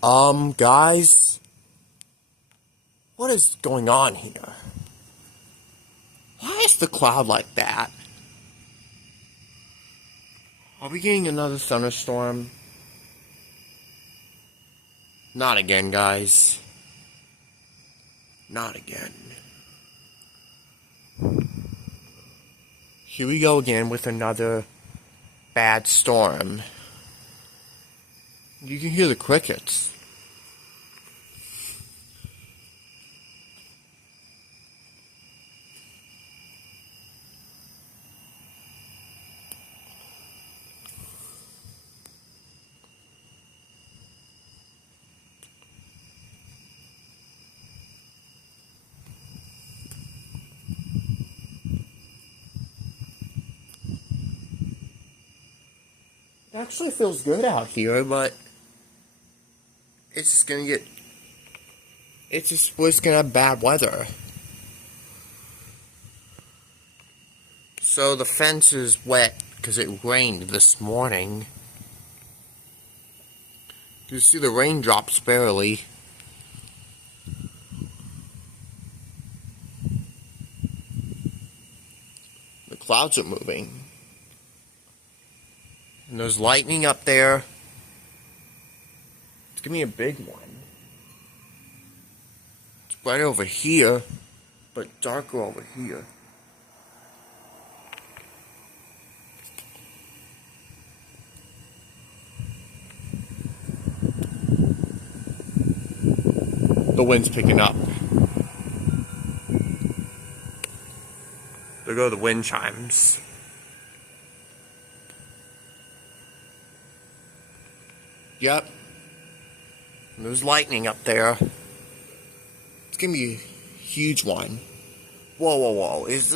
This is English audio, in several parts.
Guys, what is going on here? Why is the cloud like that? Are we getting another thunderstorm? Not again, guys. Not again. Here we go again with another bad storm. You can hear the crickets. It actually feels good out here, but it's just gonna get. We're just gonna have bad weather. So the fence is wet because it rained this morning. You see the raindrops barely. The clouds are moving. And there's lightning up there. It's gonna be a big one. It's right over here, but darker over here. The wind's picking up. There go the wind chimes. Yep. And there's lightning up there. It's gonna be a huge one. Whoa, whoa, whoa. Is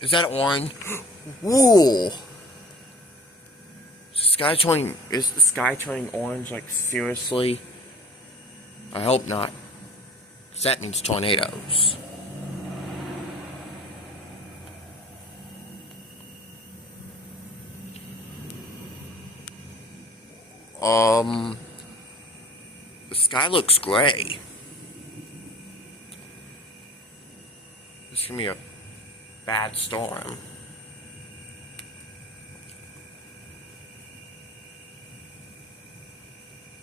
that orange? Whoa! Is the sky turning orange? Like, seriously? I hope not. 'Cause that means tornadoes. The sky looks gray. This is gonna be a bad storm.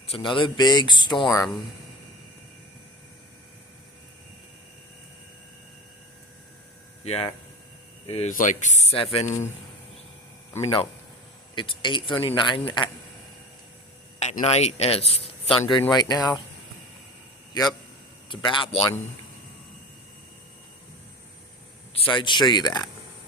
It's another big storm. Yeah, it is like 7. It's 8:39 at night, and it's thundering right now. Yep, it's a bad one. Decided to show you that.